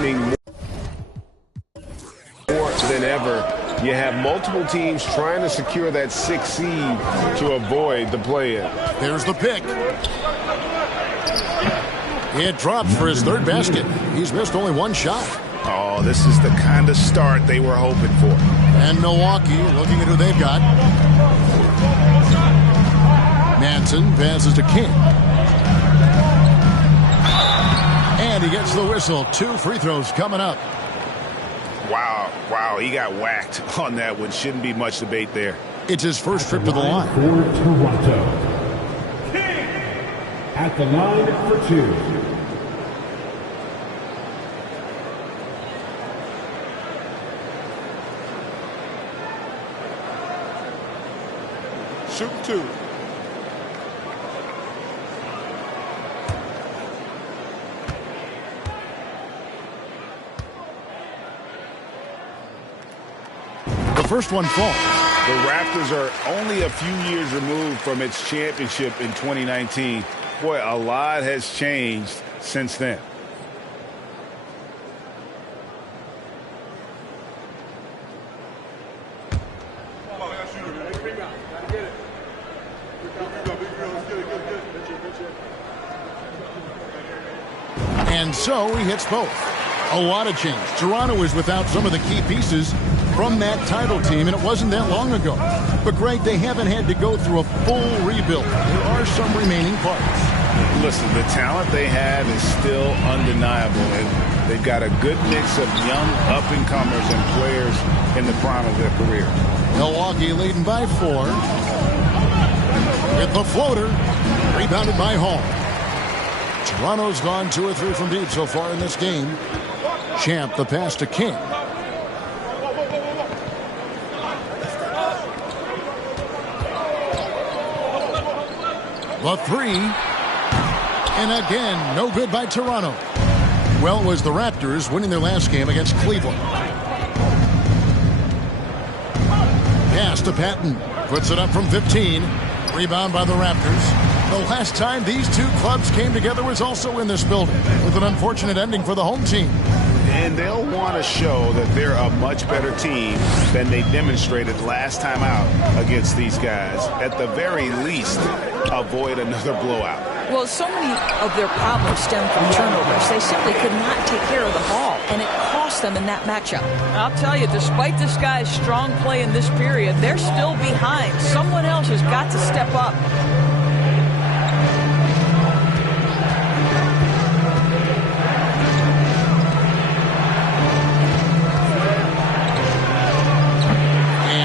questioning more than ever. You have multiple teams trying to secure that 6th seed to avoid the play-in. There's the pick. It drops for his 3rd basket. He's missed only 1 shot. Oh, this is the kind of start they were hoping for. And Milwaukee looking at who they've got. Manson passes to King. And he gets the whistle. 2 free throws coming up. Wow, he got whacked on that one. Shouldn't be much debate there. It's his first trip to the line. For Toronto. King at the line for 2. Shoot 2. The first one falls. The Raptors are only a few years removed from its championship in 2019. Boy, a lot has changed since then. And so he hits both. A lot of change. Toronto is without some of the key pieces from that title team, and it wasn't that long ago. But, Greg, they haven't had to go through a full rebuild. There are some remaining parts. Listen, the talent they have is still undeniable, and they've got a good mix of young up-and-comers and players in the prime of their career. Milwaukee leading by 4. With the floater, rebounded by Hall. Toronto's gone 2 or 3 from deep so far in this game. Champ, the pass to King. The 3. And again, no good by Toronto. Well, it was the Raptors winning their last game against Cleveland. Pass to Patton. Puts it up from 15. Rebound by the Raptors. The last time these 2 clubs came together was also in this building, with an unfortunate ending for the home team. And they'll want to show that they're a much better team than they demonstrated last time out against these guys. At the very least, avoid another blowout. Well, so many of their problems stem from turnovers. They simply could not take care of the ball, and it cost them in that matchup. I'll tell you, despite this guy's strong play in this period, they're still behind. Someone else has got to step up.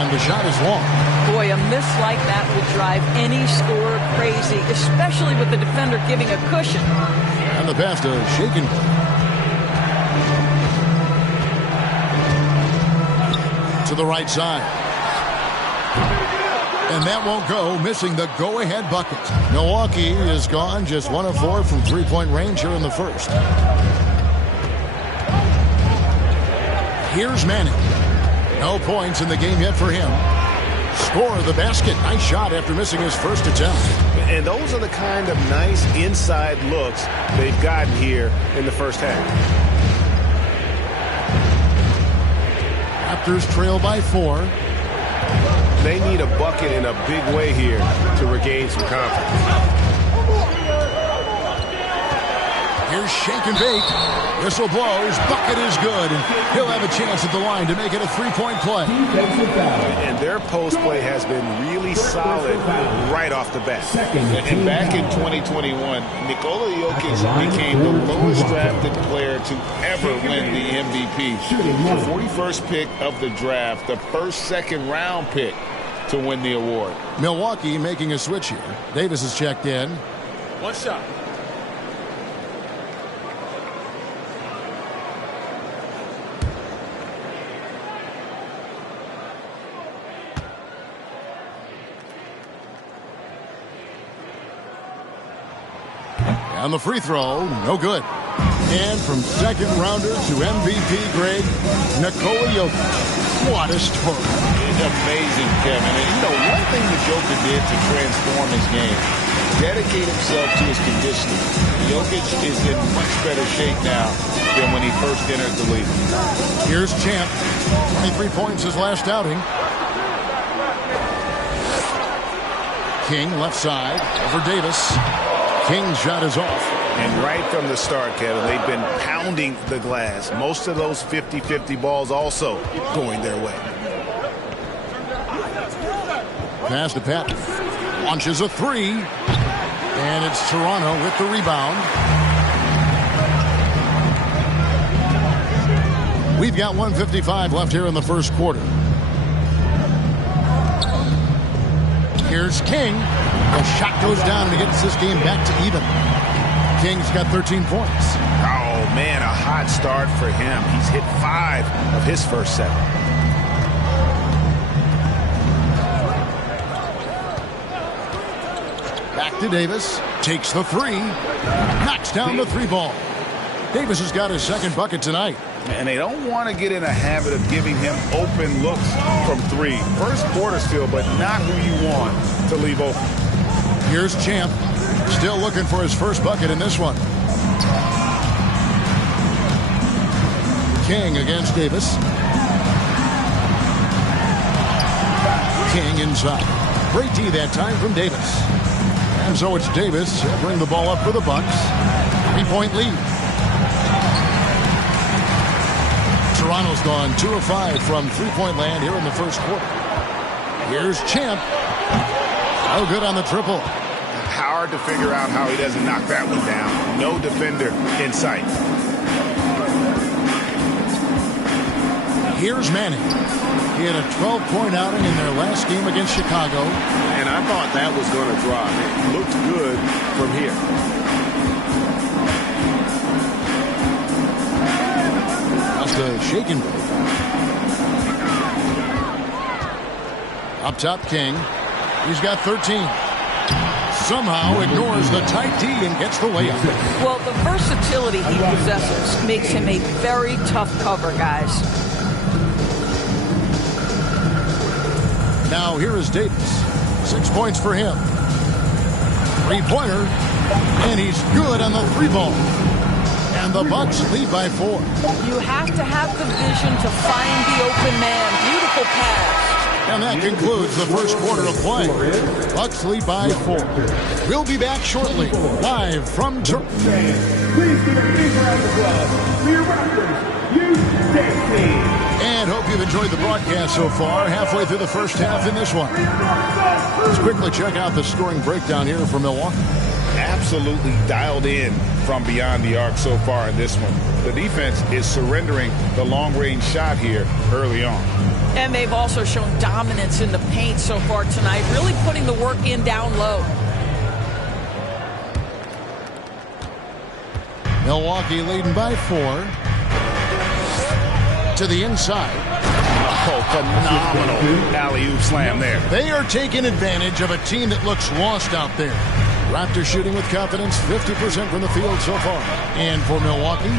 The shot is long. Boy, a miss like that will drive any scorer crazy, especially with the defender giving a cushion. And the pass to Shaken. To the right side. And that won't go, missing the go-ahead bucket. Milwaukee is gone, just 1 of 4 from three-point range here in the first. Here's Manning. No points in the game yet for him. Score the basket. Nice shot after missing his first attempt. And those are the kind of nice inside looks they've gotten here in the first half. Raptors trail by 4. They need a bucket in a big way here to regain some confidence. Here's Shake and Bake. Whistle blows. Bucket is good. And he'll have a chance at the line to make it a 3-point play. And their post play has been really solid right off the bat. And back in 2021, Nikola Jokic became the lowest drafted player to ever win the MVP. The 41st pick of the draft, the first second-round pick to win the award. Milwaukee making a switch here. Davis is checked in. One shot. And the free throw, no good. And from second rounder to MVP grade, Nikola Jokic. What a story. It's amazing, Kevin. And you know, one thing that Jokic did to transform his game, dedicate himself to his conditioning. Jokic is in much better shape now than when he first entered the league. Here's Champ. 23 points his last outing. King left side over Davis. King's shot is off. And right from the start, Kevin, they've been pounding the glass. Most of those 50-50 balls also going their way. Pass to Pat. Launches a three. And it's Toronto with the rebound. We've got 1:55 left here in the first quarter. Here's King. The shot goes down and it gets this game back to even. King's got 13 points. Oh, man, a hot start for him. He's hit 5 of his first 7. Back to Davis. Takes the three. Knocks down the three ball. Davis has got his second bucket tonight. And they don't want to get in a habit of giving him open looks from 3. First quarter still, but not who you want to leave open. Here's Champ. Still looking for his first bucket in this one. King against Davis. King inside. Great D that time from Davis. And so it's Davis. He'll bring the ball up for the Bucks. 3-point lead. Toronto's gone 2 of 5 from three-point land here in the first quarter. Here's Champ. Oh, good on the triple. Hard to figure out how he doesn't knock that one down. No defender in sight. Here's Manning. He had a 12-point outing in their last game against Chicago. And I thought that was going to drop. It looked good from here. Just a shake and bake. Up top, King. He's got 13. Somehow ignores the tight D and gets the layup. Well, the versatility he possesses makes him a very tough cover, guys. Now here is Davis. 6 points for him. Three-pointer. And he's good on the three ball. And the Bucks lead by 4. You have to have the vision to find the open man. Beautiful pass. And that concludes the first quarter of play. Bucks lead by 4. We'll be back shortly, live from Toronto. Please give a big round of applause for your Raptors Youth Dance Team. And hope you've enjoyed the broadcast so far. Halfway through the first half in this one. Let's quickly check out the scoring breakdown here for Milwaukee. Absolutely dialed in from beyond the arc so far in this one. The defense is surrendering the long-range shot here early on. And they've also shown dominance in the paint so far tonight, really putting the work in down low. Milwaukee leading by 4. To the inside. Oh, phenomenal alley-oop slam there. They are taking advantage of a team that looks lost out there. Raptors shooting with confidence, 50% from the field so far. And for Milwaukee,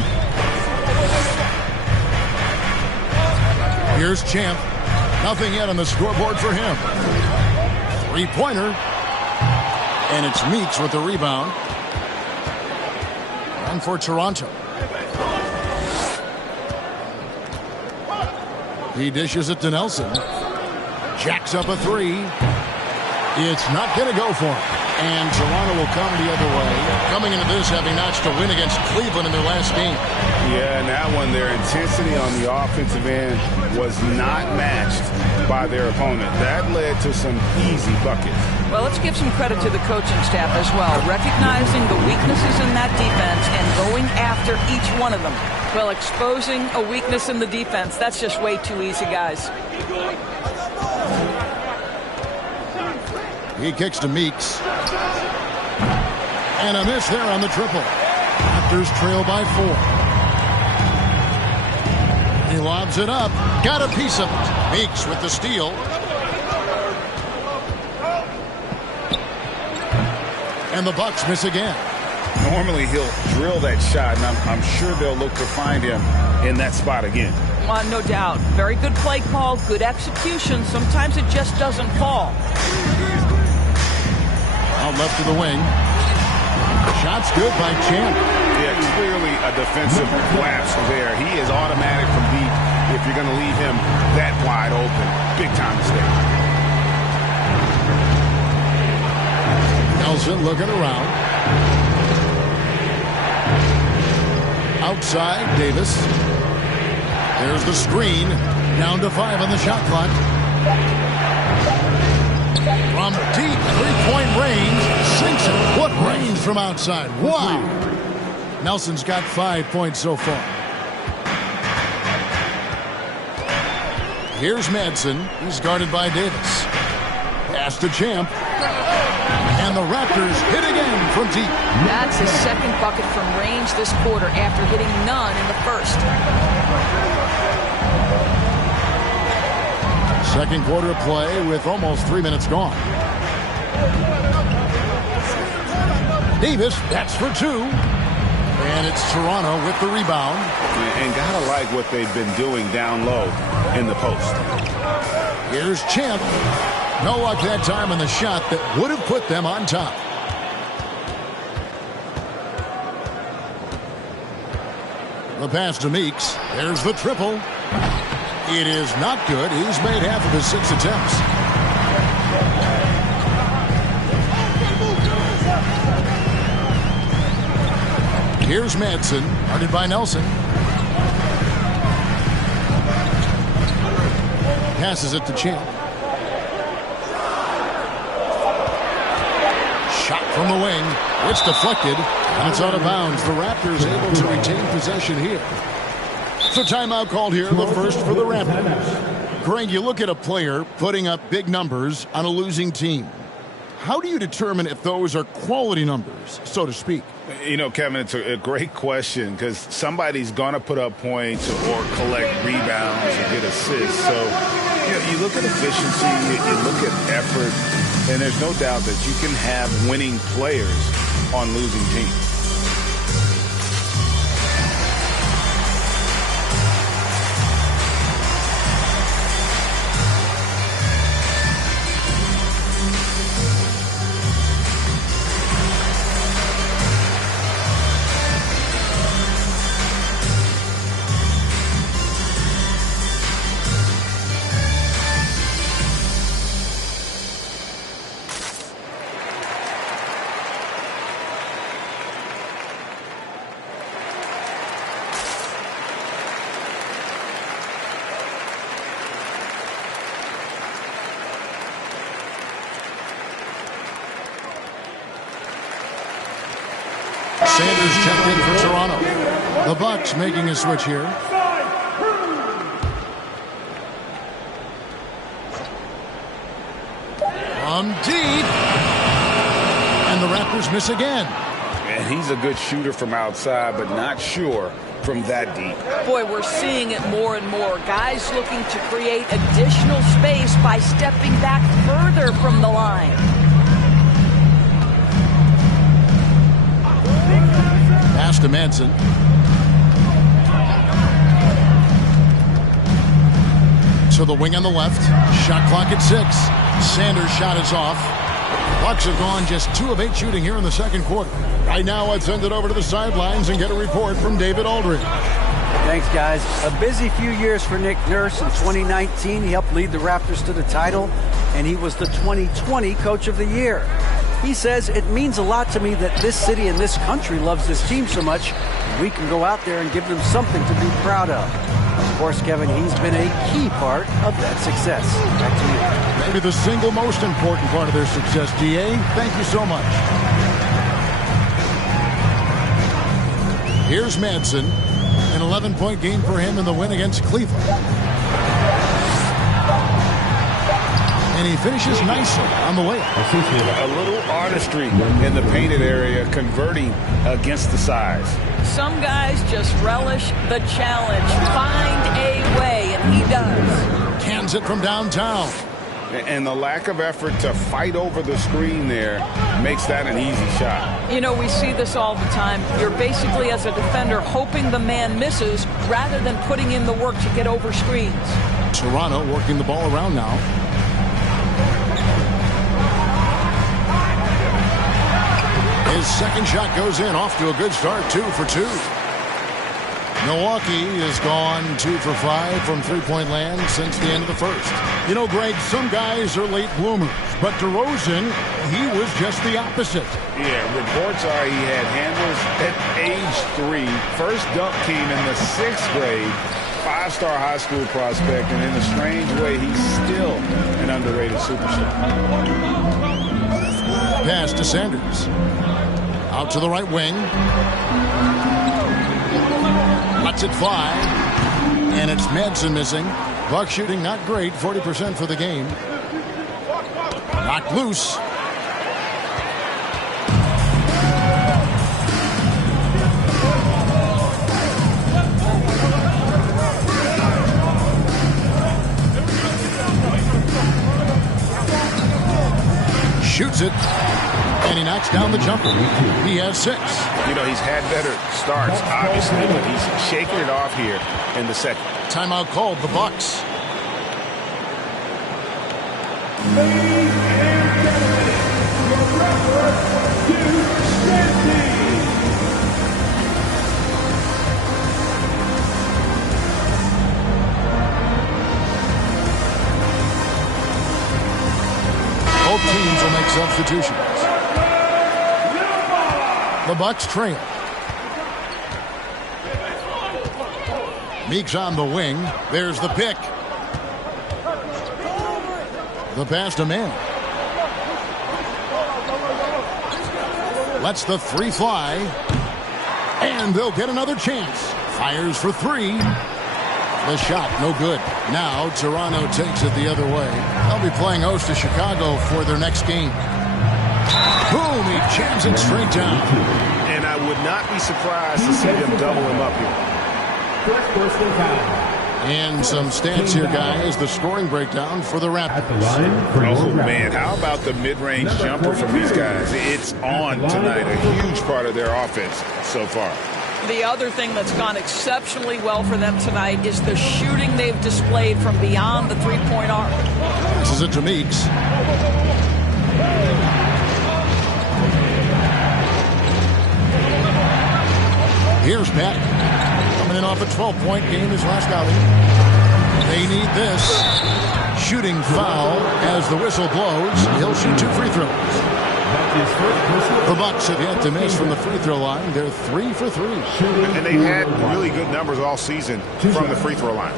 here's Champ. Nothing yet on the scoreboard for him. Three-pointer. And it's Meeks with the rebound. And for Toronto. He dishes it to Nelson. Jacks up a three. It's not going to go for him. And Toronto will come the other way. Coming into this, having notched a win against Cleveland in their last game. Yeah, and that one, their intensity on the offensive end was not matched by their opponent. That led to some easy buckets. Well, let's give some credit to the coaching staff as well, recognizing the weaknesses in that defense and going after each one of them. Well, exposing a weakness in the defense, that's just way too easy, guys. He kicks to Meeks. And a miss there on the triple. Raptors trail by 4. He lobs it up. Got a piece of it. Meeks with the steal. And the Bucks miss again. Normally he'll drill that shot, and I'm sure they'll look to find him in that spot again. No doubt. Very good play call, good execution. Sometimes it just doesn't fall. Out left to the wing. Shot's good by Champ. Yeah, clearly a defensive lapse there. He is automatic from deep if you're going to leave him that wide open. Big time mistake. Nelson looking around. Outside, Davis. There's the screen. Down to 5 on the shot clock. From deep three-point range, sinks it. What range from outside? Wow! Nelson's got 5 points so far. Here's Madsen. He's guarded by Davis. Pass to Champ. And the Raptors hit again from deep. That's his second bucket from range this quarter after hitting none in the first. Second quarter of play with almost 3 minutes gone. Davis, that's for 2. And it's Toronto with the rebound. And gotta like what they've been doing down low in the post. Here's Champ. No luck that time on the shot that would have put them on top. The pass to Meeks. There's the triple. It is not good. He's made half of his 6 attempts. Here's Madsen, guarded by Nelson. Passes it to Champ. Shot from the wing. It's deflected, and it's out of bounds. The Raptors able to retain possession here. So timeout called here, the first for the Raptors. Greg, you look at a player putting up big numbers on a losing team. How do you determine if those are quality numbers, so to speak? You know, Kevin, it's a great question because somebody's going to put up points or collect rebounds or get assists. So, you look at efficiency, you look at effort, and there's no doubt that you can have winning players on losing teams. Sanders checked in for Toronto. The Bucks making a switch here. From deep. And the Raptors miss again. And he's a good shooter from outside, but not sure from that deep. Boy, we're seeing it more and more. Guys looking to create additional space by stepping back further from the line. Pass to Madsen. To the wing on the left. Shot clock at 6. Sanders' shot is off. Bucks have gone just 2 of 8 shooting here in the second quarter. Right now, let's send it over to the sidelines and get a report from David Aldridge. Thanks, guys. A busy few years for Nick Nurse. In 2019, he helped lead the Raptors to the title, and he was the 2020 Coach of the Year. He says, it means a lot to me that this city and this country loves this team so much, and we can go out there and give them something to be proud of. Of course, Kevin, he's been a key part of that success. Back to you. Maybe the single most important part of their success, DA. Thank you so much. Here's Madsen. An 11-point game for him in the win against Cleveland. And he finishes nicely on the way. A little artistry in the painted area, converting against the size. Some guys just relish the challenge. Find a way, and he does. Cans it from downtown. And the lack of effort to fight over the screen there makes that an easy shot. You know, we see this all the time. You're basically, as a defender, hoping the man misses rather than putting in the work to get over screens. Toronto working the ball around now. His second shot goes in, off to a good start, 2 for 2. Milwaukee has gone 2 for 5 from three-point land since the end of the first. You know, Greg, some guys are late bloomers, but DeRozan, he was just the opposite. Yeah, reports are he had handles at age 3. First dunk came in the 6th grade. 5-star high school prospect, and in a strange way, he's still an underrated superstar. Pass to Sanders. Out to the right wing. Lets it fly. And it's Madsen missing. Buck shooting not great, 40% for the game. Knocked loose. Shoots it, and he knocks down the jumper. He has 6. You know, he's had better starts, obviously, but he's shaking it off here in the second. Timeout called, the Bucks. Ladies and gentlemen, your referee, to Both teams will make substitutions. The Bucks trail. Meeks on the wing. There's the pick. The pass to man. Lets the 3 fly. And they'll get another chance. Fires for 3. The shot, no good. Now Toronto takes it the other way. They'll be playing host to Chicago for their next game. Boom, he jams it straight down. And I would not be surprised to see them double him up here. first personal foul. And some stats here, guys. The scoring breakdown for the Raptors. Oh, man, how about the mid-range jumper from these guys? It's on tonight, a huge part of their offense so far. The other thing that's gone exceptionally well for them tonight is the shooting they've displayed from beyond the three-point arc. This is it to Meeks. Here's Pat. Coming in off a 12-point game his last outing. They need this. Shooting foul as the whistle blows. He'll shoot 2 free throws. The Bucks have yet to miss from the free throw line. They're 3 for 3. And they've had really good numbers all season from the free throw line.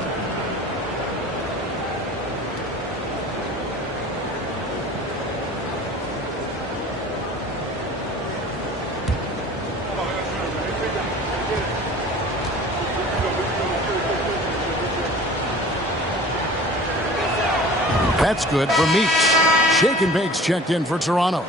That's good for Meeks. Shake and Bake's checked in for Toronto.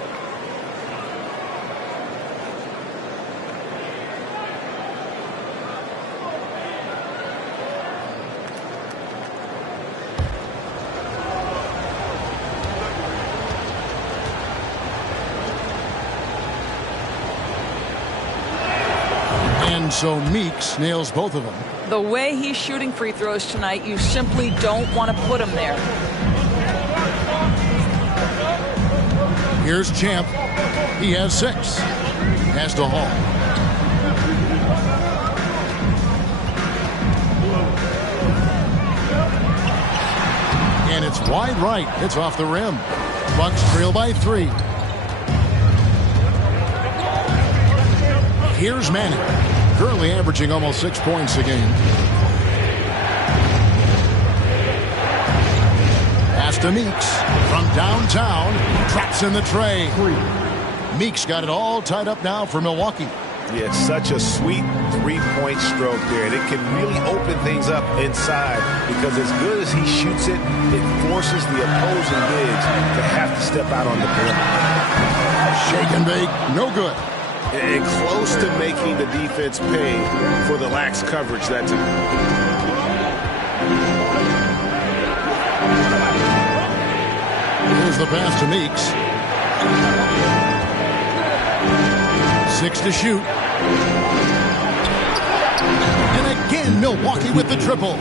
And so Meeks nails both of them. The way he's shooting free throws tonight, you simply don't want to put him there. Here's Champ. He has 6. Has to Hall. And it's wide right. It's off the rim. Bucks trail by 3. Here's Manning. Currently averaging almost 6 points a game. Pass to Meeks from downtown. Traps in the tray. Meeks got it all tied up now for Milwaukee. Yeah, it's such a sweet three-point stroke there. And it can really open things up inside because as good as he shoots it, it forces the opposing bigs to have to step out on the perimeter. Shake and bake, no good. And close to making the defense pay for the lax coverage that time. the pass to Meeks. 6 to shoot. And again, Milwaukee with the triple.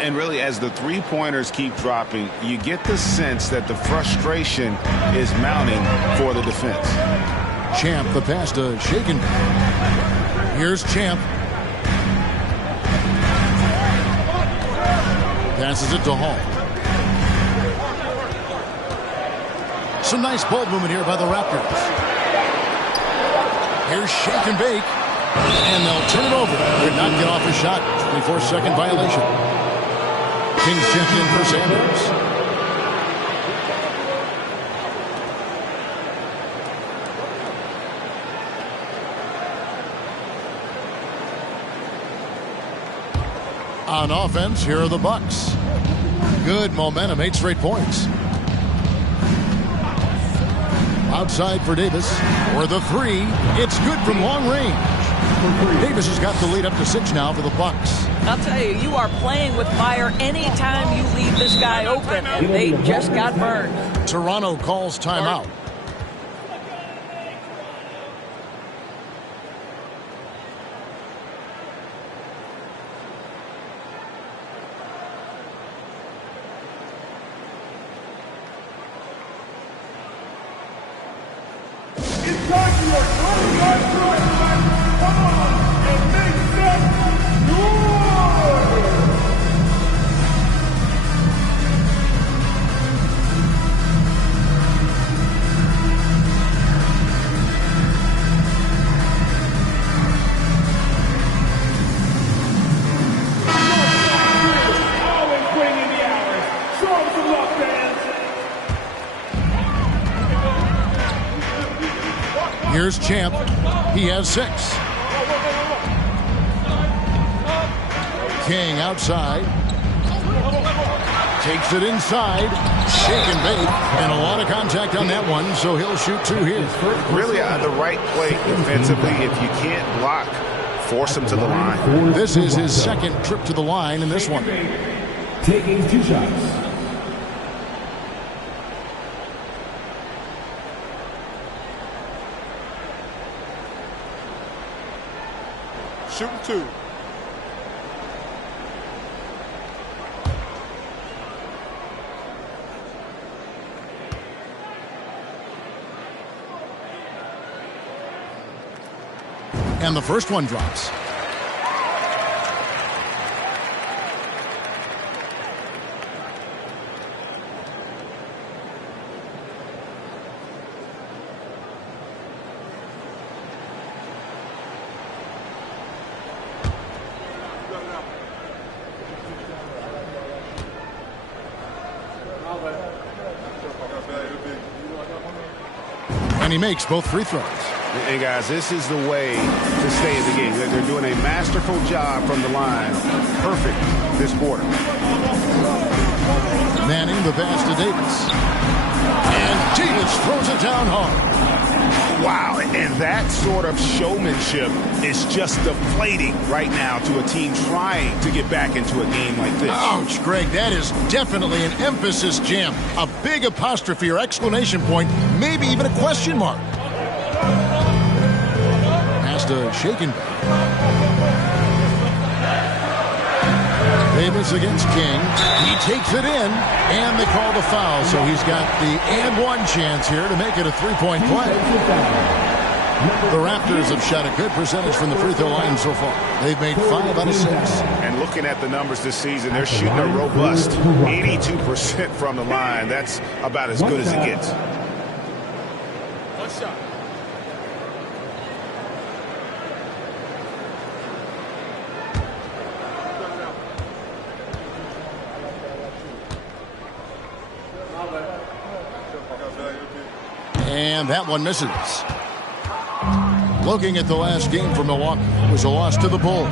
And really, as the three-pointers keep dropping, you get the sense that the frustration is mounting for the defense. Champ, the pass to Shaken. Here's Champ. Passes it to Hall. Some nice ball movement here by the Raptors. Here's Shake and Bake. And they'll turn it over. Did not get off a shot. 24-second violation. Kings check in for Sanders. On offense, here are the Bucks. Good momentum, 8 straight points. Outside for Davis. For the 3, it's good from long range. Davis has got the lead up to 6 now for the Bucks. I'll tell you, you are playing with fire anytime you leave this guy open, and they just got burned. Toronto calls timeout. It's time for your 25 time. Come on and make them yours. Always bringing the hours. Show them some love, fans. Here's Champ. He has 6. King outside. Takes it inside. Shake and bake. And a lot of contact on that one, so he'll shoot 2 here. Really the right play defensively. If you can't block, force him to the line. This is his 2nd trip to the line in this one. Taking 2 shots. Shooting 2. And the first one drops. And he makes both free throws. And guys, this is the way to stay in the game. They're doing a masterful job from the line. Perfect this quarter. Manning the pass to Davis. And Davis throws it down hard. Wow, and that sort of showmanship is just deflating right now to a team trying to get back into a game like this. Ouch, Greg, that is definitely an emphasis jam. A big apostrophe or exclamation point, maybe even a question mark. Pass to Shaken. Davis against King. He takes it in, and they call the foul. So he's got the and one chance here to make it a 3-point play. The Raptors have shot a good percentage from the free throw line so far. They've made 5 out of 6. And looking at the numbers this season, they're shooting a robust 82% from the line. That's about as good as it gets. One shot. And that one misses. Looking at the last game for Milwaukee, it was a loss to the Bulls.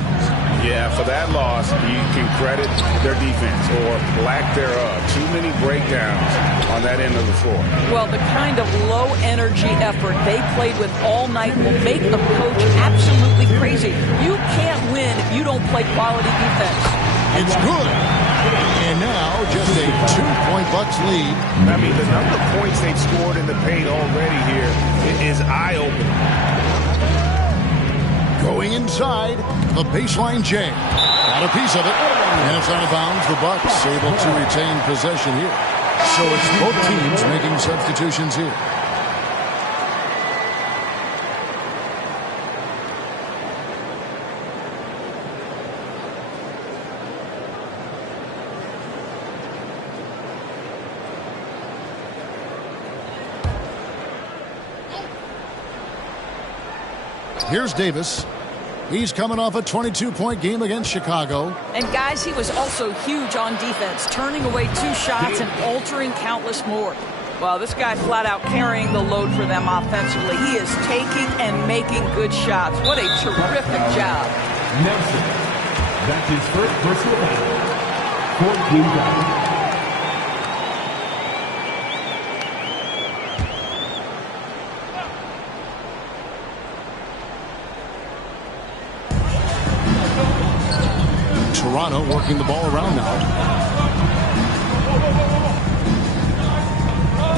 Yeah, for that loss, you can credit their defense or lack thereof. Too many breakdowns on that end of the floor. Well, the kind of low-energy effort they played with all night will make a coach absolutely crazy. You can't win if you don't play quality defense. It's good. And now with just a 2-point Bucks lead. I mean, the number of points they've scored in the paint already here is eye-opening. Going inside, the baseline J. Got a piece of it, and it's out of bounds. The Bucks able to retain possession here. So it's both teams making substitutions here. Here's Davis. He's coming off a 22-point game against Chicago. And guys, he was also huge on defense, turning away 2 shots and altering countless more. Well, this guy flat out carrying the load for them offensively. He is taking and making good shots. What a terrific job. Nelson. That's his first personal foul. 14 fouls. Toronto working the ball around now.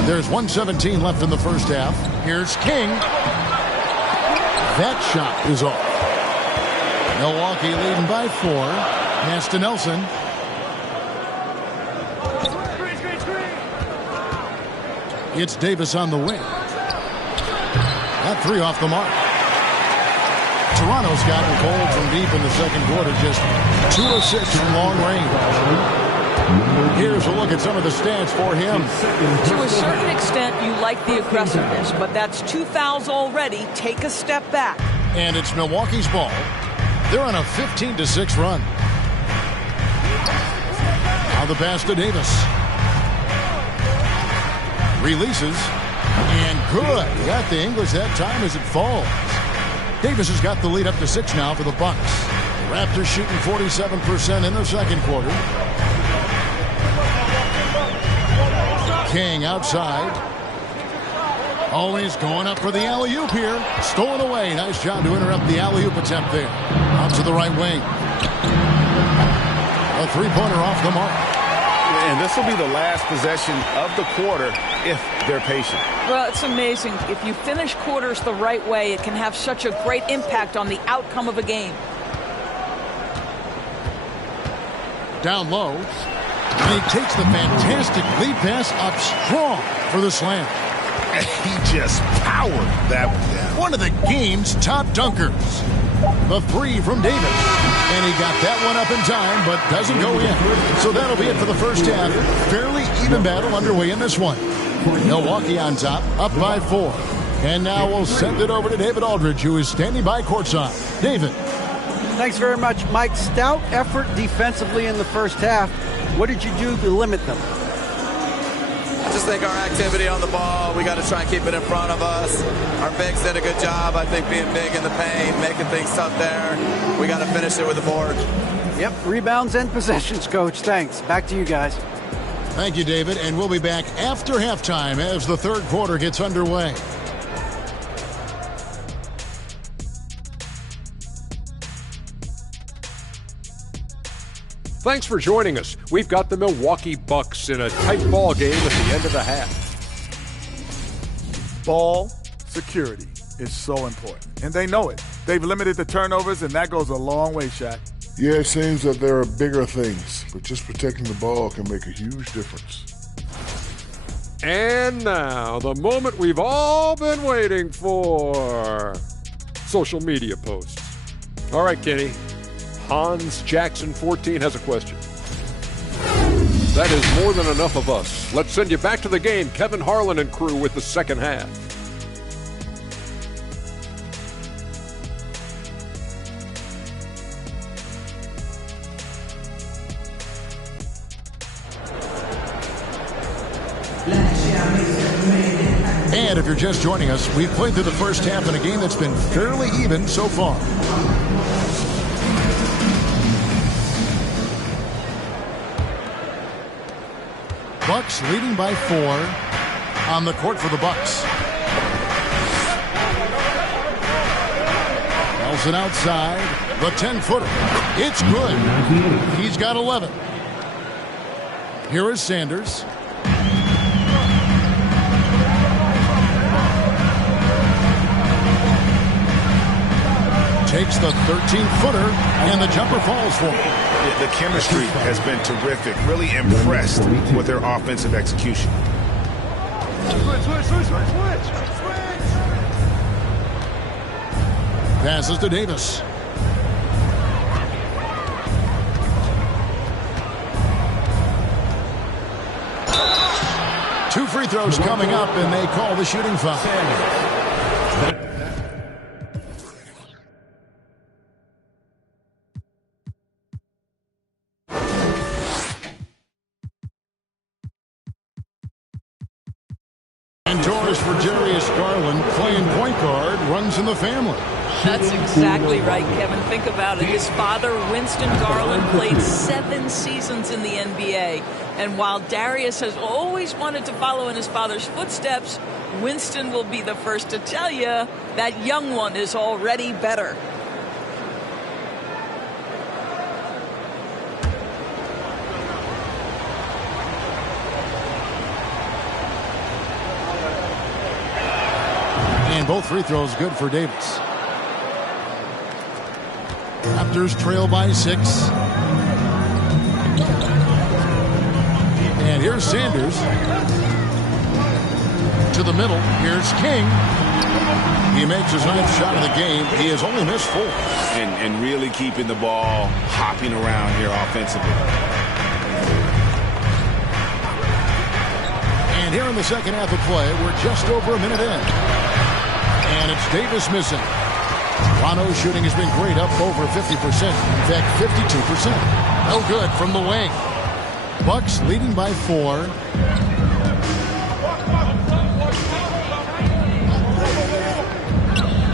There's 1:17 left in the first half. Here's King. That shot is off. Milwaukee leading by 4. Pass to Nelson. It's Davis on the wing. That 3 off the mark. Toronto's gotten cold from deep in the second quarter, just 2 of 6 from long range. Here's a look at some of the stats for him. To a certain extent, you like the aggressiveness, but that's 2 fouls already. Take a step back. And it's Milwaukee's ball. They're on a 15-6 run. Now the pass to Davis. Releases. And good. Got the English that time as it falls. Davis has got the lead up to 6 now for the Bucks. The Raptors shooting 47% in the second quarter. King outside. Always going up for the alley-oop here. Stolen away. Nice job to interrupt the alley-oop attempt there. Out to the right wing. A 3-pointer off the mark. And this will be the last possession of the quarter if they're patient. Well, it's amazing. If you finish quarters the right way, it can have such a great impact on the outcome of a game. Down low. And he takes the fantastic lead pass up strong for the slam. He just powered that one down. One of the game's top dunkers. The 3 from Davis. And he got that one up in time, but doesn't go in. So that'll be it for the first half. Fairly even battle underway in this one. Milwaukee on top, up by 4. And now we'll send it over to David Aldridge, who is standing by courtside. David. Thanks very much, Mike. Stout effort defensively in the first half. What did you do to limit them? I just think our activity on the ball, we got to try and keep it in front of us. Our bigs did a good job, I think, being big in the paint, making things tough there. We got to finish it with the board. Yep, rebounds and possessions, Coach. Thanks. Back to you guys. Thank you, David. And we'll be back after halftime as the third quarter gets underway. Thanks for joining us. We've got the Milwaukee Bucks in a tight ball game at the end of the half. Ball security is so important, and they know it. They've limited the turnovers, and that goes a long way, Shaq. Yeah, it seems that there are bigger things, but just protecting the ball can make a huge difference. And now, the moment we've all been waiting for. Social media posts. All right, Kenny. Hans Jackson 14 has a question. That is more than enough of us. Let's send you back to the game, Kevin Harlan and crew, with the second half. And if you're just joining us, we've played through the first half in a game that's been fairly even so far. Bucks leading by 4 on the court for the Bucks. Nelson outside, the 10-footer. It's good. He's got 11. Here is Sanders. Takes the 13-footer, and the jumper falls for him. The chemistry has been terrific. Really impressed with their offensive execution. Switch. Passes to Davis. Two free throws coming up, and they call the shooting foul. And Torres for Jarius Garland, playing point guard, runs in the family. That's exactly right, Kevin. Think about it. His father, Winston Garland, played 7 seasons in the NBA. And while Darius has always wanted to follow in his father's footsteps, Winston will be the first to tell you that young one is already better. And both free throws good for Davis. Raptors trail by 6. And here's Sanders. To the middle. Here's King. He makes his 9th shot of the game. He has only missed 4. And really keeping the ball hopping around here offensively. And here in the second half of play, we're just over a minute in. And it's Davis missing. Toronto's shooting has been great, up over 50%. In fact, 52%. No good from the wing. Bucks leading by 4.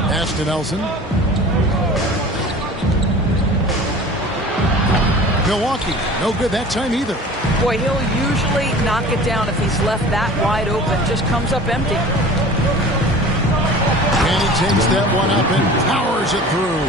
Pass to Nelson. Milwaukee, no good that time either. Boy, he'll usually knock it down if he's left that wide open. Just comes up empty. And he takes that one up and powers it through.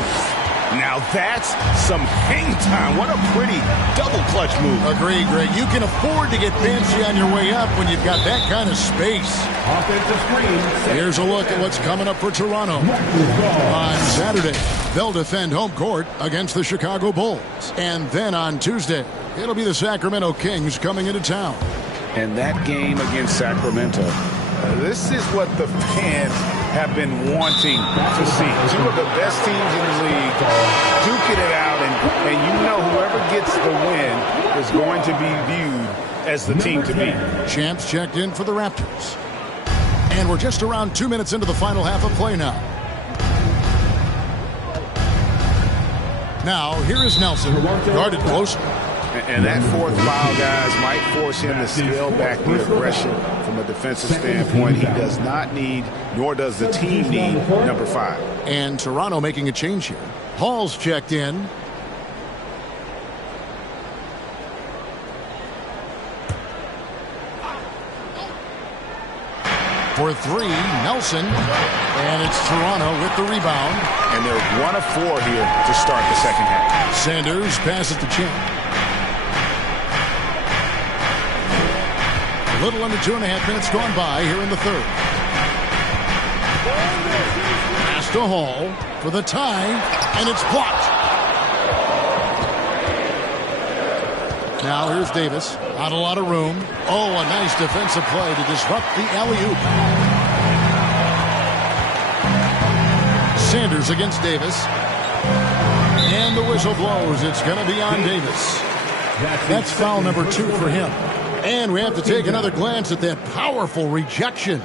Now that's some hang time. What a pretty double clutch move. Agreed, Greg. You can afford to get fancy on your way up when you've got that kind of space. Offensive screen. Here's a look at what's coming up for Toronto. On Saturday, they'll defend home court against the Chicago Bulls. And then on Tuesday, it'll be the Sacramento Kings coming into town. And that game against Sacramento, this is what the fans have been wanting to see. 2 of the best teams in the league duking it out, and you know whoever gets the win is going to be viewed as the team to beat. Champs checked in for the Raptors. And we're just around 2 minutes into the final half of play now. Now, here is Nelson, guarded close. And that 4th foul, guys, might force him to scale back the aggression from a defensive standpoint. He does not need, nor does the team need, number 5. And Toronto making a change here. Hall's checked in. For 3, Nelson. And it's Toronto with the rebound. And they're 1 of 4 here to start the second half. Sanders passes to Champ. A little under 2.5 minutes gone by here in the third. Pass to Hall for the tie, and it's blocked. Now here's Davis. Not a lot of room. Oh, a nice defensive play to disrupt the alley-oop. Sanders against Davis. And the whistle blows. It's going to be on Davis. That's foul number 2 for him. And we have to take another glance at that powerful rejection.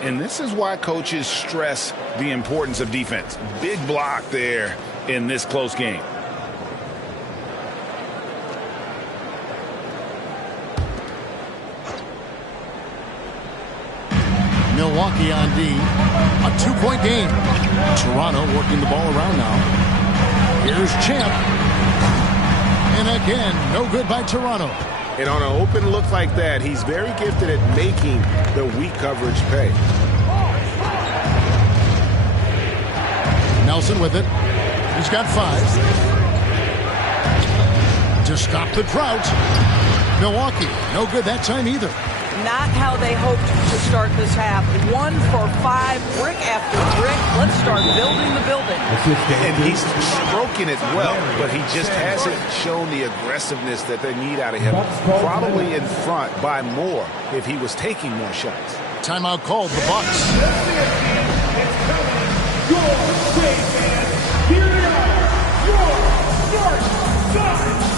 And this is why coaches stress the importance of defense. Big block there in this close game. Milwaukee on D. A 2-point game. Toronto working the ball around now. Here's Champ. And again, no good by Toronto. And on an open look like that, he's very gifted at making the weak coverage pay. Nelson with it. He's got 5. To stop the drought. Milwaukee, no good that time either. Not how they hoped to start this half. 1 for 5, brick after brick. Let's start building the building. And he's stroking it well, but he just hasn't shown the aggressiveness that they need out of him. Probably in front by more if he was taking more shots. Timeout called the Bucks. Here they are, your starting 5.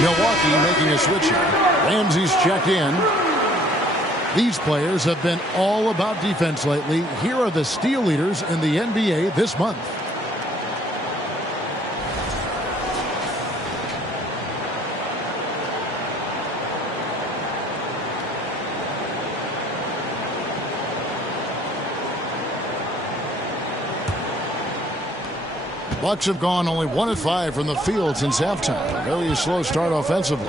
Milwaukee making a switch. Ramsey's checked in. These players have been all about defense lately. Here are the steal leaders in the NBA this month. Bucks have gone only 1 of 5 from the field since halftime. Very slow start offensively.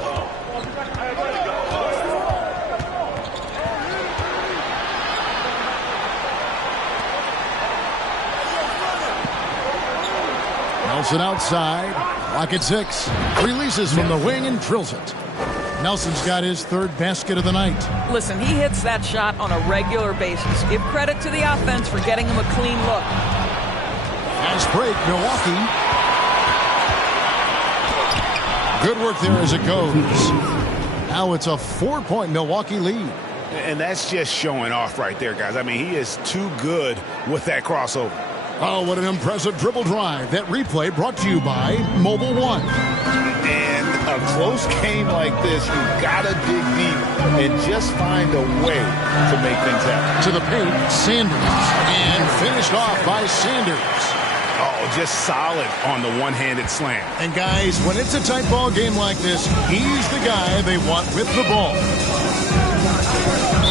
Nelson outside. Clock at 6. Releases from the wing and drills it. Nelson's got his 3rd basket of the night. Listen, he hits that shot on a regular basis. Give credit to the offense for getting him a clean look. Fast break, Milwaukee. Good work there as it goes. Now it's a 4-point Milwaukee lead. And that's just showing off right there, guys. I mean, he is too good with that crossover. Oh, what an impressive dribble drive. That replay brought to you by Mobile One. And a close game like this, you gotta dig deep and just find a way to make things happen. To the paint, Sanders. And finished off by Sanders. Oh, just solid on the one-handed slam. And guys, when it's a tight ball game like this, he's the guy they want with the ball.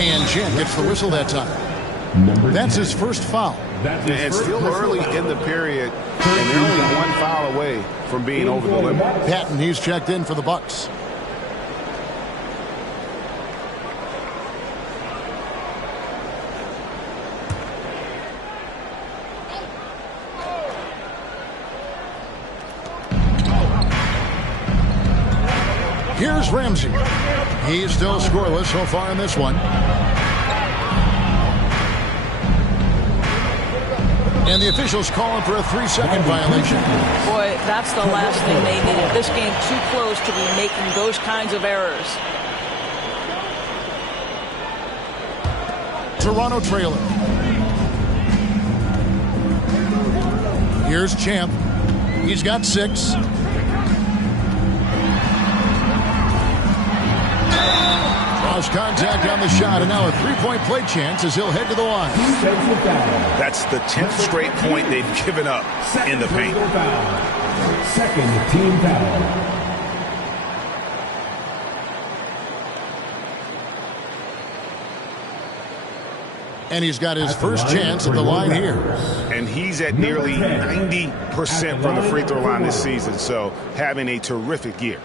And Jen gets the whistle that time. That's his first foul. And still early in the period, and they're only 1 foul away from being over the limit. Patton, he's checked in for the Bucks. Here's Ramsey. He's still scoreless so far in this one. And the officials calling for a 3-second violation. Boy, that's the last thing they needed. This game too close to be making those kinds of errors. Toronto trailer. Here's Champ. He's got 6. Cross contact on the shot, and now a 3-point play chance as he'll head to the line. That's the 10th straight point they've given up in the paint. Second team foul. And he's got his first chance at the line here. And he's at nearly 90% from the free throw line this season, so having a terrific year.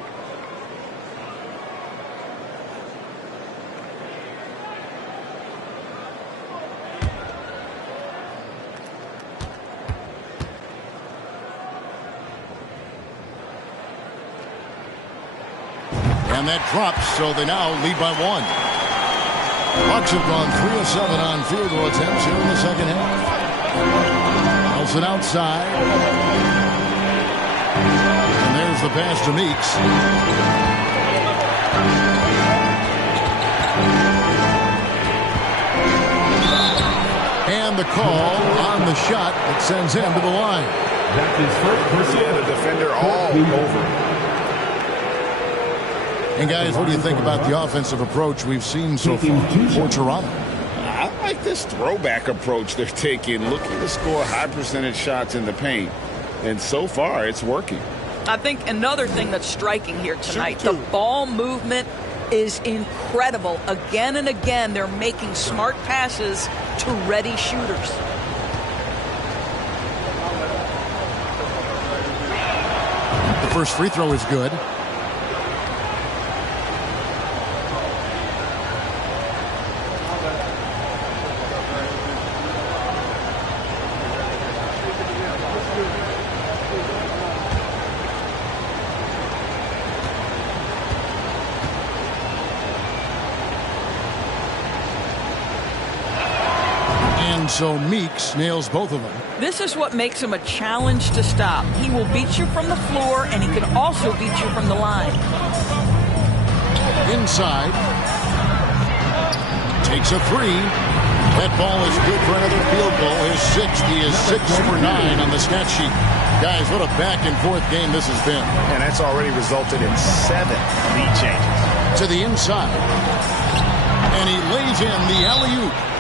And that drops, so they now lead by 1. Bucks have gone 3 of 7 on field goal attempts here in the second half. Nelson outside. And there's the pass to Meeks. And the call on the shot that sends him to the line. That's his first. Yeah, the defender all over. And guys, what do you think about the offensive approach we've seen so far for Toronto? I like this throwback approach they're taking, looking to score high percentage shots in the paint. And so far, it's working. I think another thing that's striking here tonight, the ball movement is incredible. Again and again, they're making smart passes to ready shooters. The first free throw is good. So Meeks nails both of them. This is what makes him a challenge to stop. He will beat you from the floor, and he can also beat you from the line. Inside. Takes a three. That ball is good for another field goal. His sixth. He is 6 for 9 on the stat sheet. Guys, what a back-and-forth game this has been. And that's already resulted in 7 lead changes. To the inside. And he lays in the alley-oop.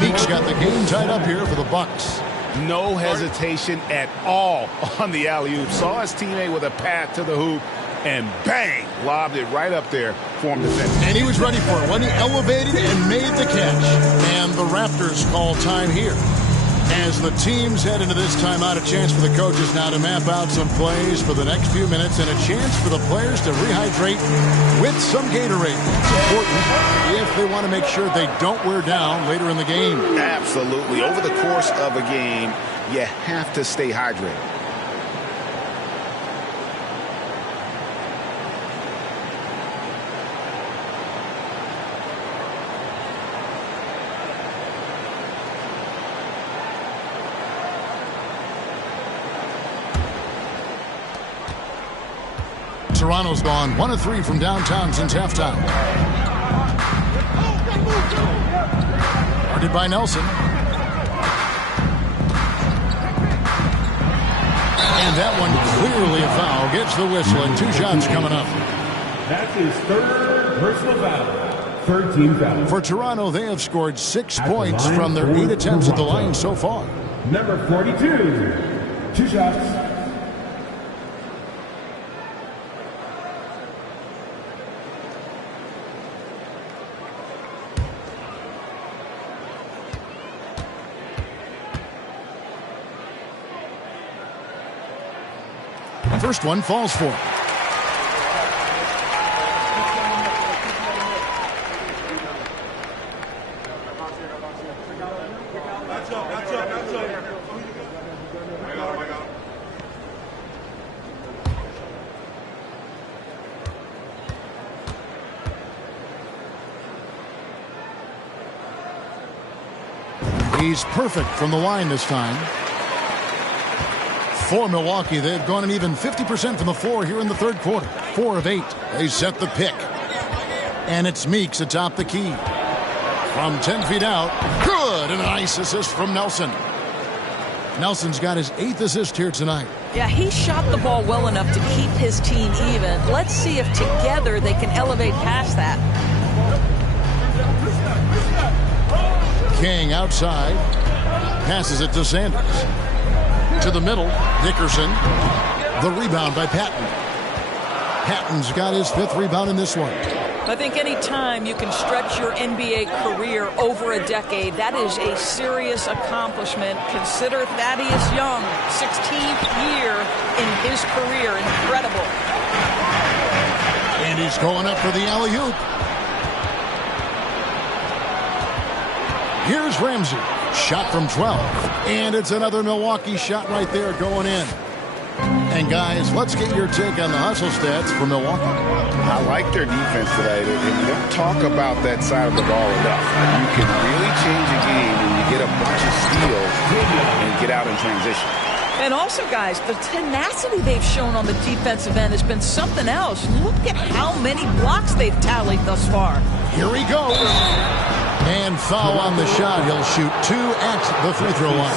Meeks got the game tied up here for the Bucks. No hesitation at all on the alley-oop. Saw his teammate with a path to the hoop, and bang, lobbed it right up there for him to finish. And he was ready for it when he elevated and made the catch. And the Raptors call time here. As the teams head into this timeout, a chance for the coaches now to map out some plays for the next few minutes and a chance for the players to rehydrate with some Gatorade. It's important if they want to make sure they don't wear down later in the game. Absolutely. Over the course of a game, you have to stay hydrated. Toronto's gone 1 of 3 from downtown since halftime. Guarded by Nelson. And that one clearly a foul. Gets the whistle and 2 shots coming up. That's his 3rd personal foul. 3rd team foul. For Toronto, they have scored 6 points from their 8 attempts at the line so far. Number 42. 2 shots. First one falls for him. He's perfect from the line this time. For Milwaukee, they've gone an even 50% from the floor here in the 3rd quarter. 4 of 8. They set the pick. And it's Meeks atop the key. From 10 feet out. Good! And a nice assist from Nelson. Nelson's got his 8th assist here tonight. Yeah, he shot the ball well enough to keep his team even. Let's see if together they can elevate past that. King outside. Passes it to Sanders. To the middle, Dickerson. The rebound by Patton. Patton's got his 5th rebound in this one. I think any time you can stretch your NBA career over a decade, that is a serious accomplishment. Consider Thaddeus Young, 16th year in his career. Incredible. And he's going up for the alley-oop. Here's Ramsey. Shot from 12. And it's another Milwaukee shot right there going in. And guys, let's get your take on the hustle stats from Milwaukee. I like their defense today, and you don't talk about that side of the ball enough. You can really change a game when you get a bunch of steals and get out in transition. And also, guys, the tenacity they've shown on the defensive end has been something else. Look at how many blocks they've tallied thus far. Here he goes. And foul on the shot. He'll shoot 2 at the free throw line.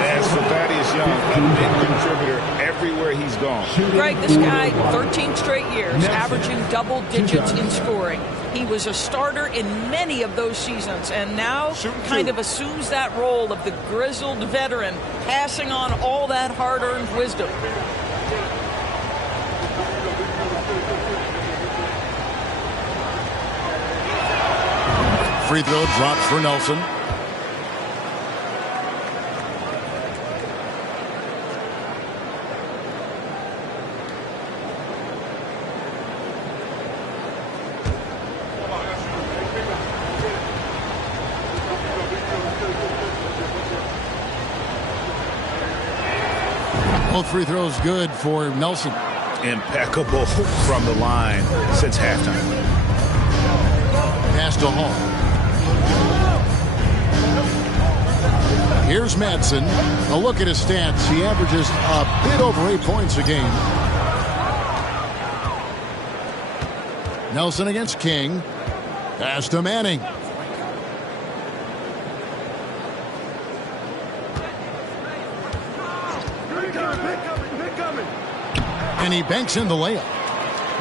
As for Thaddeus Young, a big contributor everywhere he's gone. Greg, this guy, 13 straight years, averaging double digits in scoring. He was a starter in many of those seasons, and now kind of assumes that role of the grizzled veteran, passing on all that hard-earned wisdom. Free throw drops for Nelson. Both free throws good for Nelson. Impeccable from the line since halftime. Pass to Hall. Here's Madsen. A look at his stats. He averages a bit over 8 points a game. Nelson against King. Pass to Manning. And he banks in the layup.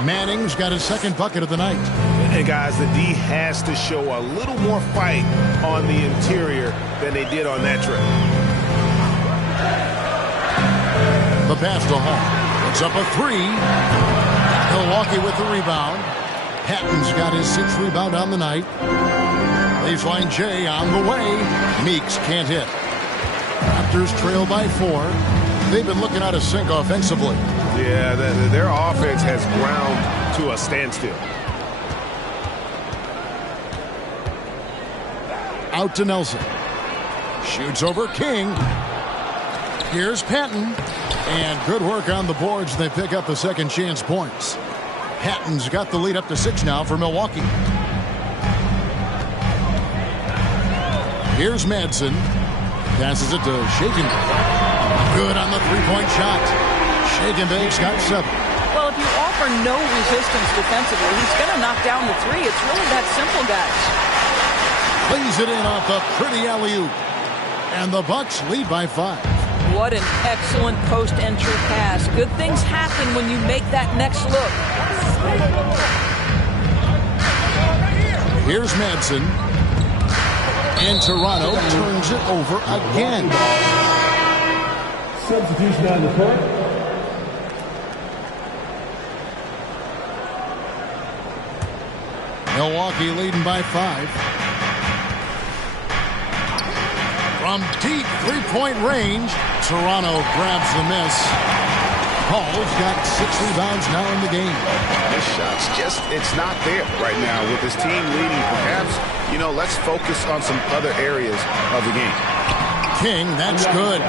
Manning's got his second bucket of the night. And guys, the D has to show a little more fight on the interior than they did on that trip. The pass to Hall. Puts up a 3. Milwaukee with the rebound. Patton's got his 6th rebound on the night. Baseline J on the way. Meeks can't hit. Raptors trail by 4. They've been looking out of sync offensively. Yeah, their offense has ground to a standstill. Out to Nelson. Shoots over King. Here's Patton. And good work on the boards. They pick up the second chance points. Patton's got the lead up to 6 now for Milwaukee. Here's Madsen. Passes it to Shakenberg. Good on the three-point shot. Shakenberg's got 7. Well, if you offer no resistance defensively, he's going to knock down the 3. It's really that simple, guys. Plays it in off a pretty alley-oop. And the Bucks lead by 5. What an excellent post-entry pass. Good things happen when you make that next look. Here's Madsen. And Toronto turns it over again. Substitution on the court. Milwaukee leading by 5. From deep three-point range, Toronto grabs the miss. Hall's got 6 rebounds now in the game. This shot's it's not there right now with his team leading. Perhaps, let's focus on some other areas of the game. King, that's good.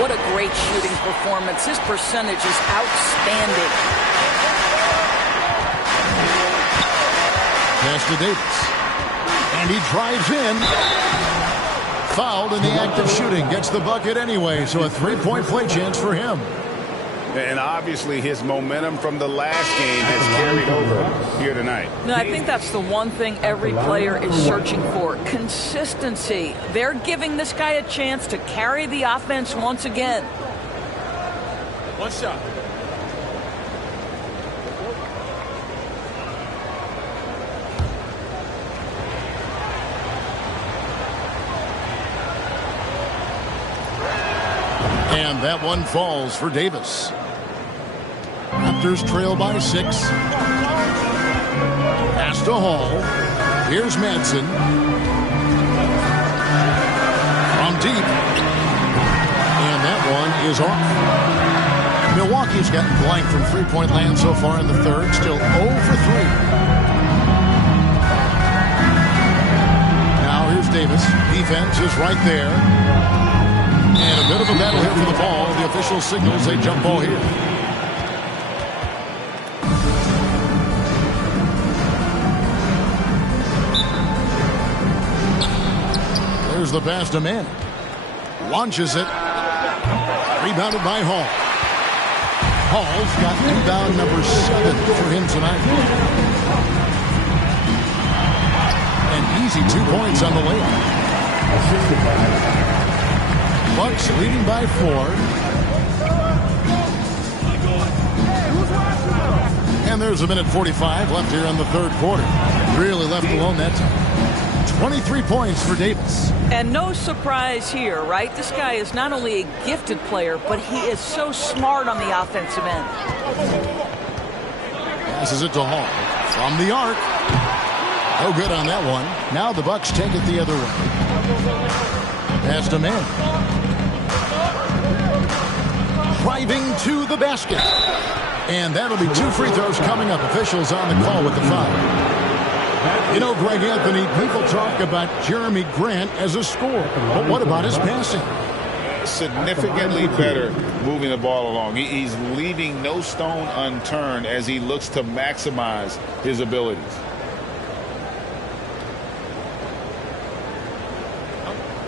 What a great shooting performance. His percentage is outstanding. Pass to Davis. And he drives in. Fouled in the act of shooting. Gets the bucket anyway, so a 3-point play chance for him. And obviously his momentum from the last game has carried over here tonight. No, I think that's the one thing every player is searching for. Consistency. They're giving this guy a chance to carry the offense once again. One shot. And that one falls for Davis. Raptors trail by 6. Pass to Hall. Here's Madsen. From deep. And that one is off. Milwaukee's gotten blank from three-point land so far in the third. Still 0 for 3. Now here's Davis. Defense is right there. And a bit of a battle here for the ball. The official signals a jump ball here. There's the pass to Manning. Launches it. Rebounded by Hall. Hall's got rebound number 7 for him tonight. An easy 2 points on the layup. Bucks leading by 4. And there's a minute 45 left here in the third quarter. Really left alone that time. 23 points for Davis. And no surprise here, right? This guy is not only a gifted player, but he is so smart on the offensive end. Passes it to Hall. From the arc. No good on that one. Now the Bucks take it the other way. Pass to Manning. Driving to the basket. And that'll be 2 free throws coming up. Officials on the call with the foul. You know, Greg Anthony, people talk about Jeremy Grant as a scorer. But what about his passing? Significantly better moving the ball along. He's leaving no stone unturned as he looks to maximize his abilities.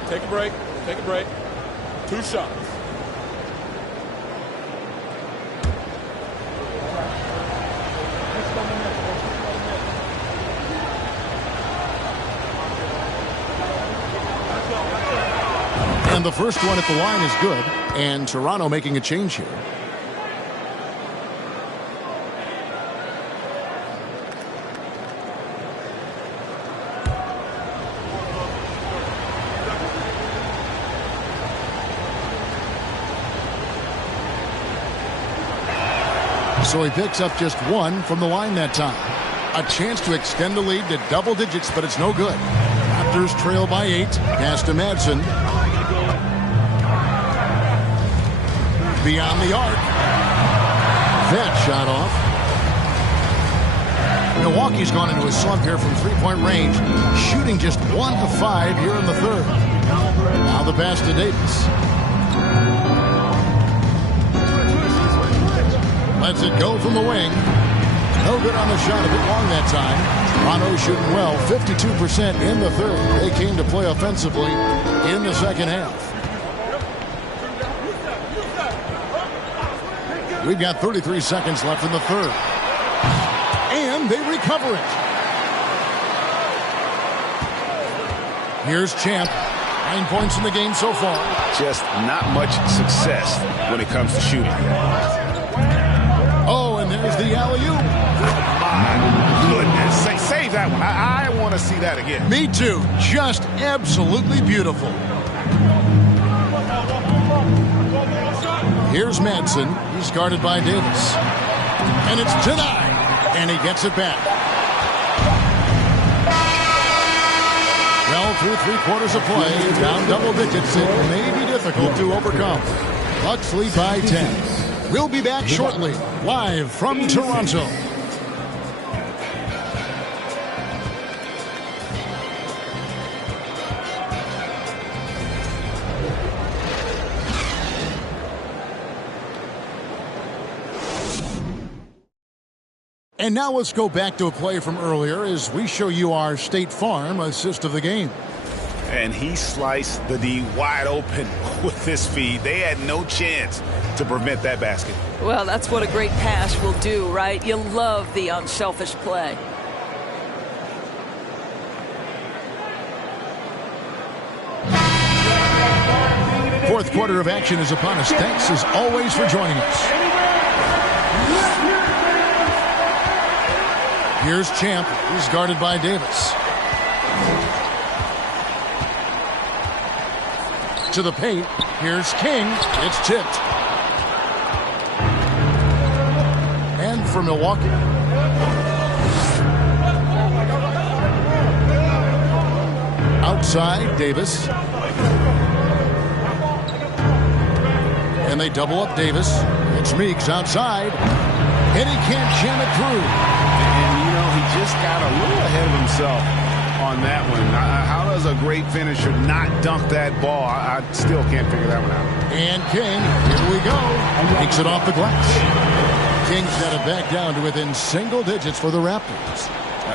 Take a break. Take a break. 2 shots. And the first one at the line is good. And Toronto making a change here. So he picks up just 1 from the line that time. A chance to extend the lead to double digits, but it's no good. Raptors trail by 8. Pass to Madsen. Beyond the arc. That shot off. Milwaukee's gone into a slump here from three-point range, shooting just 1 of 5 here in the third. Now the pass to Davis. Lets it go from the wing. No good on the shot, a bit long that time. Toronto shooting well, 52% in the third. They came to play offensively in the second half. We've got 33 seconds left in the third. And they recover it. Here's Champ. 9 points in the game so far. Just not much success when it comes to shooting. Oh, and there's the alley-oop. My goodness. Save that one. I want to see that again. Me too. Just absolutely beautiful. Here's Madsen. He's guarded by Davis. And it's denied. And he gets it back. Well, through 3/4 of play, down double digits, it may be difficult to overcome. Bucks lead by 10. We'll be back shortly, live from Toronto. And now let's go back to a play from earlier as we show you our State Farm assist of the game. And he sliced the D wide open with his feed. They had no chance to prevent that basket. Well, that's what a great pass will do, right? You love the unselfish play. Fourth quarter of action is upon us. Thanks as always for joining us. Here's Champ. He's guarded by Davis. To the paint. Here's King. It's tipped. And for Milwaukee. Outside, Davis. And they double up Davis. It's Meeks outside. And he can't jam it through. And, you know, he just got a little ahead of himself on that one. How does a great finisher not dunk that ball? I still can't figure that one out. And King, here we go. Takes it off the glass. King's got it back down to within single digits for the Raptors.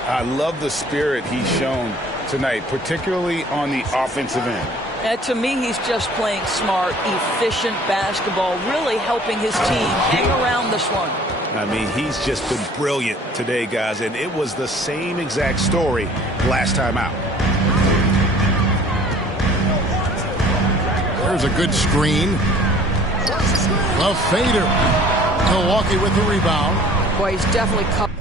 I love the spirit he's shown tonight, particularly on the offensive end. To me, he's just playing smart, efficient basketball, really helping his team hang around this one. I mean, he's just been brilliant today, guys, and it was the same exact story last time out. There's a good screen. A fader. Milwaukee with the rebound. Boy, he's definitely covered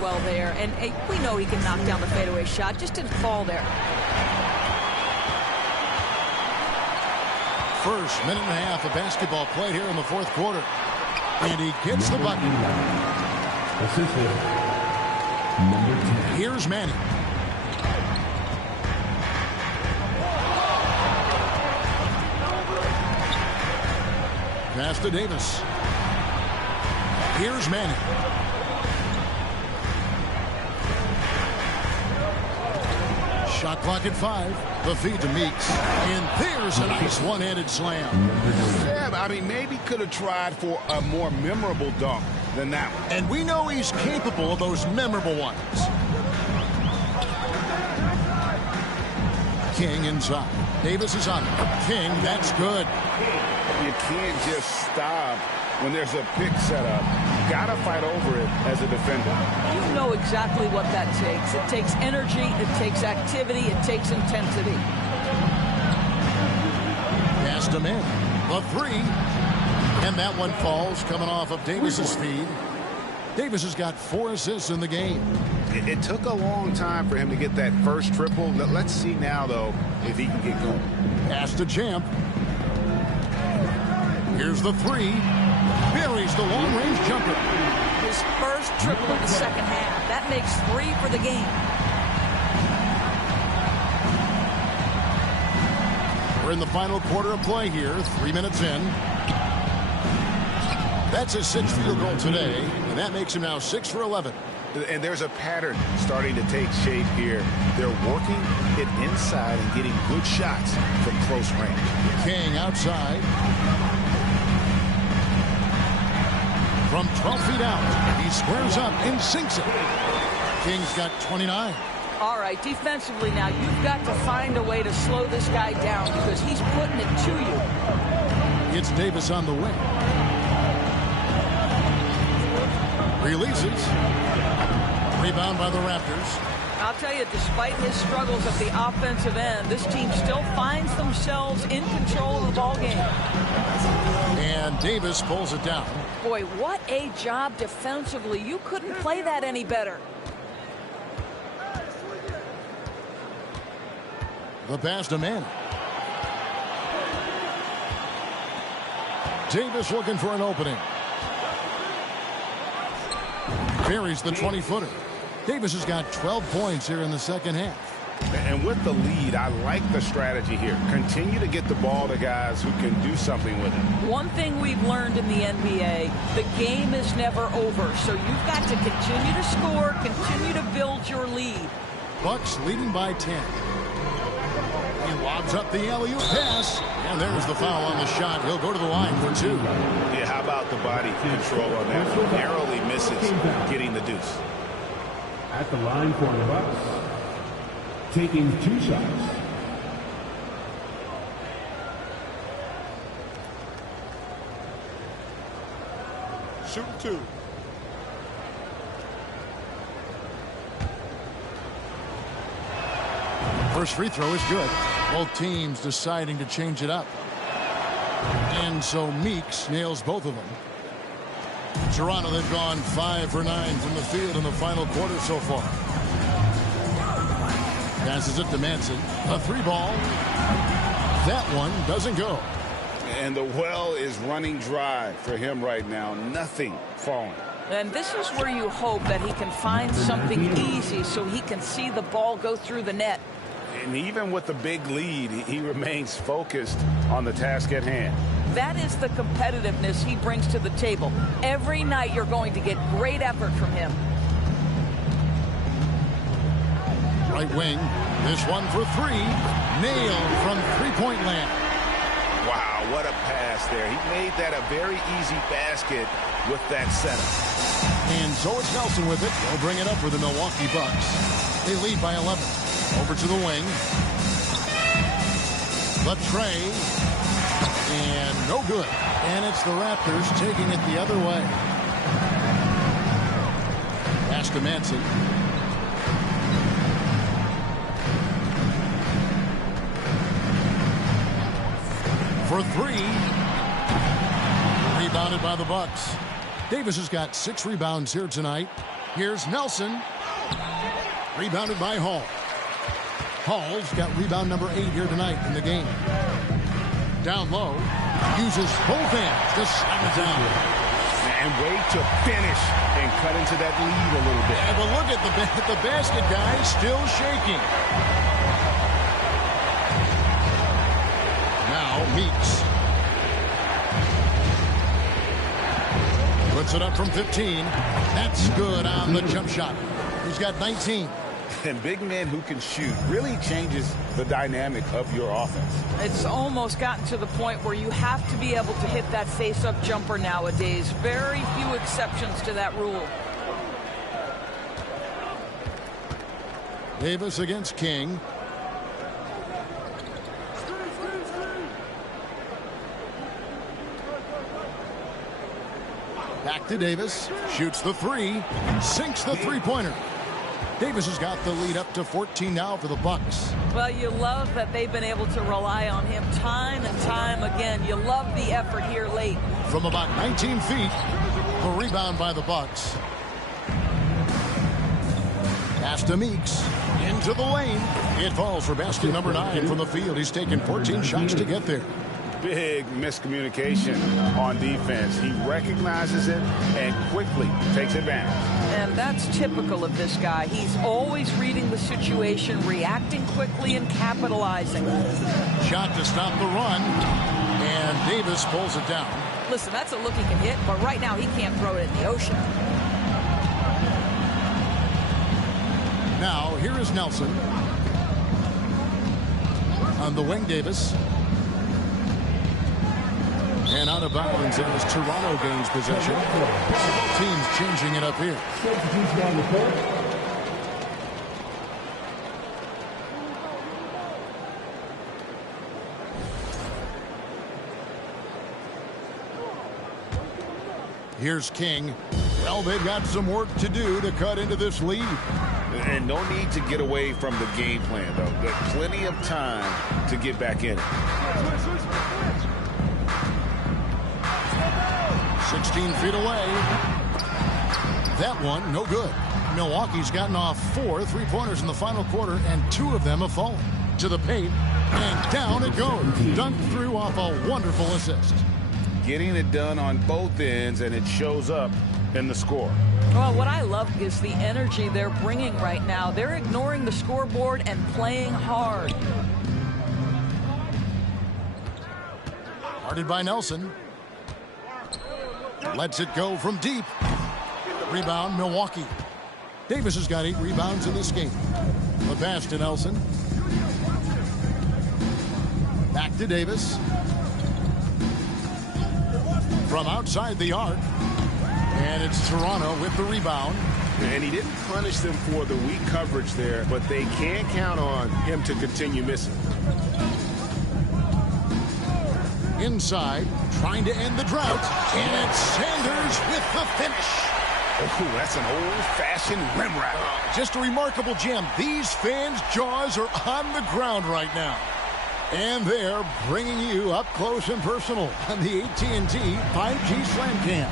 well there, and we know he can knock down the fadeaway shot, just didn't fall there. First minute and a half of basketball played here in the fourth quarter. And he gets the bucket. Here's Manning. Pass to Davis. Here's Manning. Shot clock at 5. The feed to Meeks. And there's a nice one-handed slam. Yeah, I mean, maybe could have tried for a more memorable dunk than that one. And we know he's capable of those memorable ones. King inside. Davis is on it. King, that's good. You can't just stop when there's a pick set up. You got to fight over it as a defender. You know exactly what that takes. It takes energy, it takes activity, it takes intensity. Pass to man. A 3. And that one falls coming off of Davis's feed. Davis has got 4 assists in the game. It took a long time for him to get that first triple. Let's see now, though, if he can get going. Pass to Champ. Here's the 3. Buries the long-range jumper. His first triple in the second half. That makes 3 for the game. We're in the final quarter of play here. 3 minutes in. That's his 6th field goal today, and that makes him now 6 for 11. And there's a pattern starting to take shape here. They're working it inside and getting good shots from close range. King outside. From 12 feet out, he squares up and sinks it. King's got 29. All right, defensively now, you've got to find a way to slow this guy down because he's putting it to you. It's Davis on the wing. Releases. Rebound by the Raptors. I'll tell you, despite his struggles at the offensive end, this team still finds themselves in control of the ball game. And Davis pulls it down. Boy, what a job defensively. You couldn't play that any better. The pass to Manning. Davis looking for an opening. Buries the 20-footer. Davis has got 12 points here in the second half. And with the lead, I like the strategy here. Continue to get the ball to guys who can do something with it. One thing we've learned in the NBA, the game is never over. So you've got to continue to score, continue to build your lead. Bucks leading by 10. He lobs up the alley-oop pass. And there's the foul on the shot. He'll go to the line for 2. Yeah, how about the body control on that? Narrowly misses getting the deuce. At the line for the Bucks, taking 2 shots. Shooting 2. First free throw is good. Both teams deciding to change it up. And so Meeks nails both of them. Toronto, they've gone 5 for 9 from the field in the final quarter so far. Passes it to Manson. A 3-ball. That one doesn't go. And the well is running dry for him right now. Nothing falling. And this is where you hope that he can find something easy so he can see the ball go through the net. And even with the big lead, he remains focused on the task at hand. That is the competitiveness he brings to the table. Every night you're going to get great effort from him. Right wing, this one for three. Nailed from three-point land. Wow, what a pass there. He made that a very easy basket with that setup. And so it's Nelson with it. They'll bring it up for the Milwaukee Bucks. They lead by 11. Over to the wing. The tray. And no good. And it's the Raptors taking it the other way. Pass to Manson. For three. Rebounded by the Bucks. Davis has got 6 rebounds here tonight. Here's Nelson. Rebounded by Hall. Hall's got rebound number 8 here tonight in the game. Down low. Uses both hands to slam it down. And way to finish and cut into that lead a little bit. Yeah, but look at the basket guy still shaking. Now Meeks. Puts it up from 15. That's good on the jump shot. He's got 19. And big men who can shoot really changes the dynamic of your offense. It's almost gotten to the point where you have to be able to hit that face-up jumper nowadays. Very few exceptions to that rule. Davis against King. Back to Davis. Shoots the three. Sinks the three-pointer. Davis has got the lead up to 14 now for the Bucks. Well, you love that they've been able to rely on him time and time again. You love the effort here late. From about 19 feet, the rebound by the Bucks. Pass to Meeks. Into the lane. It falls for basket number 9 from the field. He's taken 14 shots to get there. Big miscommunication on defense. He recognizes it and quickly takes advantage. And that's typical of this guy. He's always reading the situation, reacting quickly, and capitalizing. Shot to stop the run. And Davis pulls it down. Listen, that's a look he can hit, but right now he can't throw it in the ocean. Now, here is Nelson. On the wing, Davis. And out of bounds as Toronto gains possession. Both teams changing it up here. Here's King. Well, they've got some work to do to cut into this lead. And no need to get away from the game plan, though. There's plenty of time to get back in it. 16 feet away. That one, no good. Milwaukee's gotten off 4 three-pointers in the final quarter, and 2 of them have fallen. To the paint, and down it goes. Dunked through off a wonderful assist. Getting it done on both ends, and it shows up in the score. Well, what I love is the energy they're bringing right now. They're ignoring the scoreboard and playing hard. Guarded by Nelson. Lets it go from deep. Rebound, Milwaukee. Davis has got 8 rebounds in this game. The pass to Nelson. Back to Davis. From outside the arc. And it's Toronto with the rebound. And he didn't punish them for the weak coverage there, but they can't count on him to continue missing. Inside, trying to end the drought. And it's Sanders with the finish. Oh, that's an old-fashioned rim wrap. Just a remarkable gem. These fans' jaws are on the ground right now. And they're bringing you up close and personal on the AT&T 5G Slam Cam.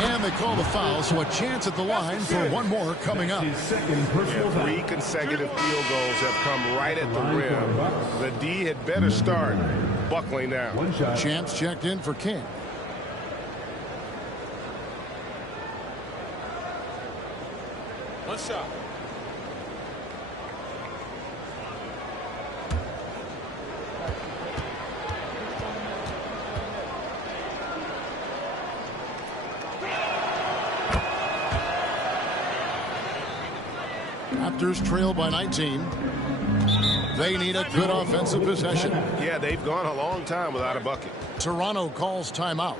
And they call the foul, so a chance at the line for one more coming up. 3 consecutive field goals have come right at the rim. The D had better start buckling down. Champs checked in for King. One shot. Raptors trail by 19. They need a good offensive possession. Yeah, they've gone a long time without a bucket. Toronto calls timeout.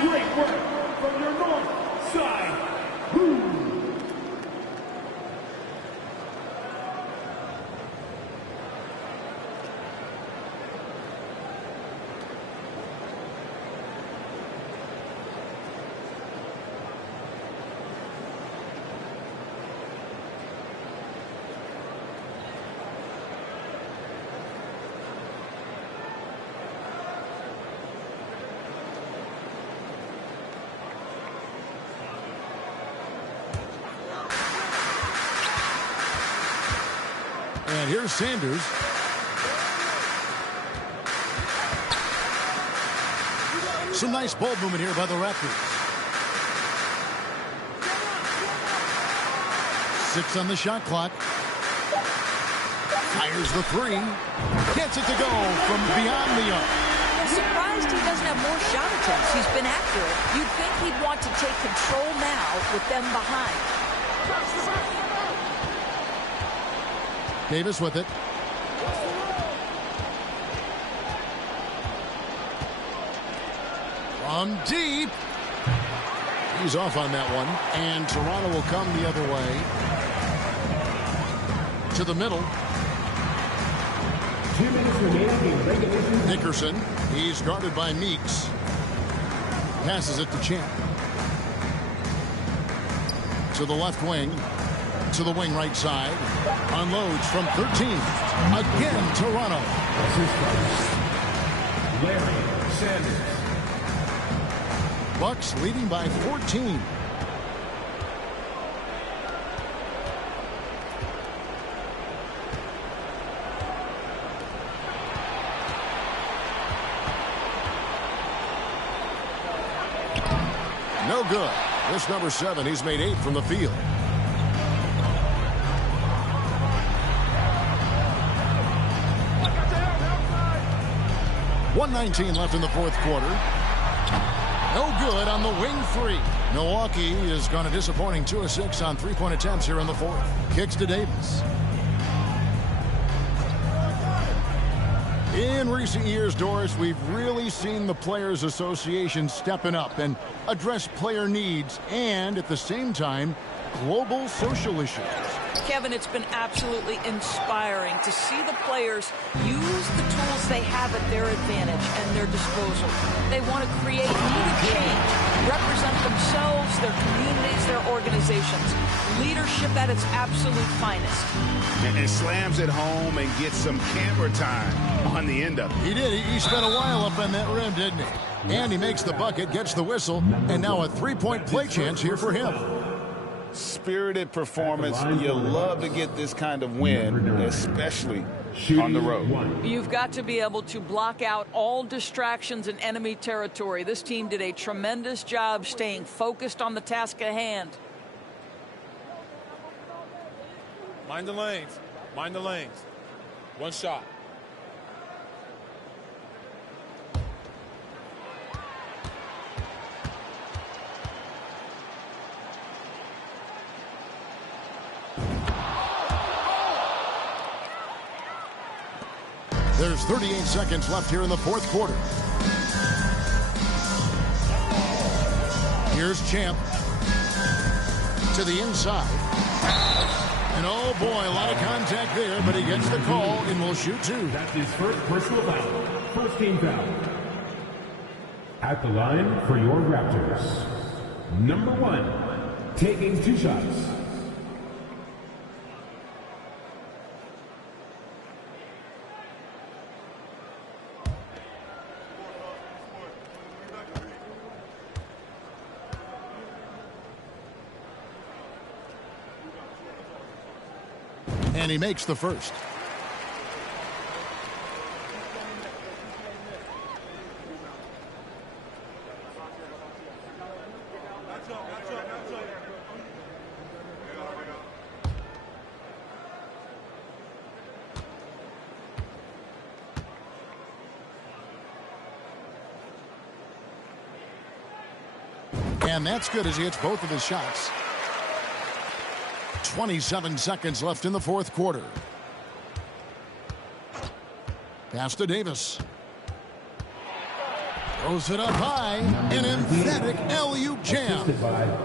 Great work from your north side. Boom. And here's Sanders. Some nice ball movement here by the Raptors. 6 on the shot clock. Fires the 3. Gets it to go from beyond the arc. I'm surprised he doesn't have more shot attempts. He's been accurate. You'd think he'd want to take control now with them behind. Davis with it. From deep. He's off on that one. And Toronto will come the other way. To the middle. 2 minutes remaining in regulation. Nickerson. He's guarded by Meeks. Passes it to Champ. To the left wing. To the wing right side. Unloads from 13. Again, Toronto. Larry Sanders. Bucks leading by 14. No good. This number 7, he's made 8 from the field. 1:19 left in the fourth quarter. No good on the wing 3. Milwaukee has gone a disappointing 2 of 6 on 3-point attempts here in the fourth. Kicks to Davis. In recent years, Doris, we've really seen the Players Association stepping up and address player needs and, at the same time, global social issues. Kevin, it's been absolutely inspiring to see the players use the tools they have at their advantage and their disposal. They want to create needed change, represent themselves, their communities, their organizations. Leadership at its absolute finest. And slams it home and gets some camera time on the end of it. He did. He spent a while up on that rim, didn't he? And he makes the bucket, gets the whistle, and now a 3-point play chance here for him. Spirited performance. You love to get this kind of win, especially on the road. You've got to be able to block out all distractions in enemy territory. This team did a tremendous job staying focused on the task at hand. Mind the lanes. Mind the lanes. One shot. There's 38 seconds left here in the fourth quarter. Here's Champ to the inside. And oh boy, a lot of contact there, but he gets the call and will shoot two. That's his first personal foul. First team foul. At the line for your Raptors. Number 1, taking 2 shots. And he makes the first. And that's good as he hits both of his shots. 27 seconds left in the fourth quarter. Pass to Davis. Throws it up high. An emphatic alley-oop jam.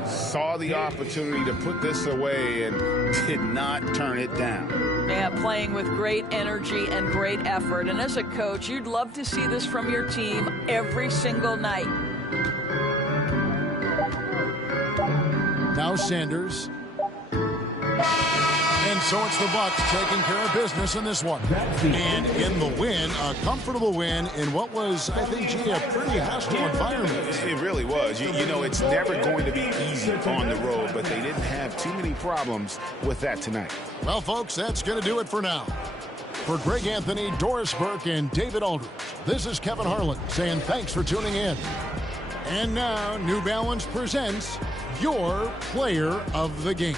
Saw the opportunity to put this away and did not turn it down. Yeah, playing with great energy and great effort. And as a coach, you'd love to see this from your team every single night. Now Sanders. And so it's the Bucks taking care of business in this one. And in the win, a comfortable win in what was, I think, a pretty hostile environment. It really was. You know, it's never going to be easy on the road, but they didn't have too many problems with that tonight. Well, folks, that's going to do it for now. For Greg Anthony, Doris Burke, and David Aldridge, this is Kevin Harlan saying thanks for tuning in. And now, New Balance presents your Player of the Game.